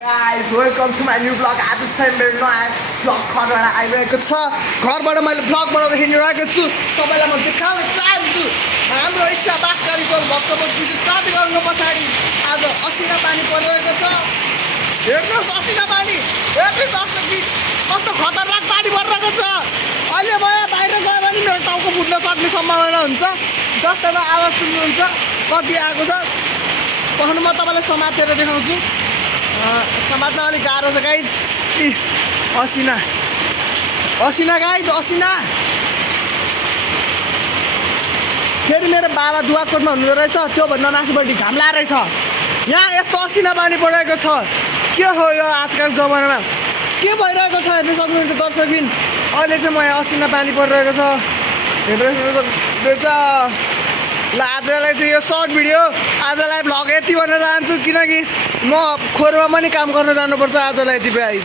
Guys, welcome to my new vlog. आज चाहिँ मेरो नयाँ vlog घरबाट आइरहेको छ। घरबाट मैले vlog बनाउँदै हिँडिरहेको छु। तपाईलाई म देखाउन चाहन्छु हाम्रो इच्छा बागकारीको भक्तपुर विद्युत प्राधिकरणको पछाडि आज असिना पानी परिरहेको छ। हेर्नुहोस् असिना पानी, हेर्नुहोस् कस्तो खतरनाक पानी परिरहेको छ। अहिले म बाहिर गयो भने मेरो टाउको फुट्न सक्ने सम्भावना हुन्छ। जस्तैमा आवाज सुन्नुहुन्छ कति आएको छ। पछाडि म तपाईलाई समातेर देखाउँछु। समात्न अलिक गाह्रो छ गाइज। असिना असिना गाइज, असिना। फेरि मेरो बाबा दुवाकोटमा हुनुहुँदो रहेछ, त्योभन्दा माथिपट्टि घाम लागेको रहेछ। यहाँ यस्तो असिना पानी परेको छ। के हो यो आजकल जमानामा के भइरहेको छ हेर्न सक्नुहुन्छ दर्शकबिन। अहिले चाहिँ म यहाँ असिना पानी परिरहेको छ हेर्दैछ। ल आजलाई चाहिँ यो सर्ट भिडियो, आजलाई भ्लग यति भन्न चाहन्छु किनकि म खोरमा पनि काम गर्न जानुपर्छ आजलाई यति प्राइज।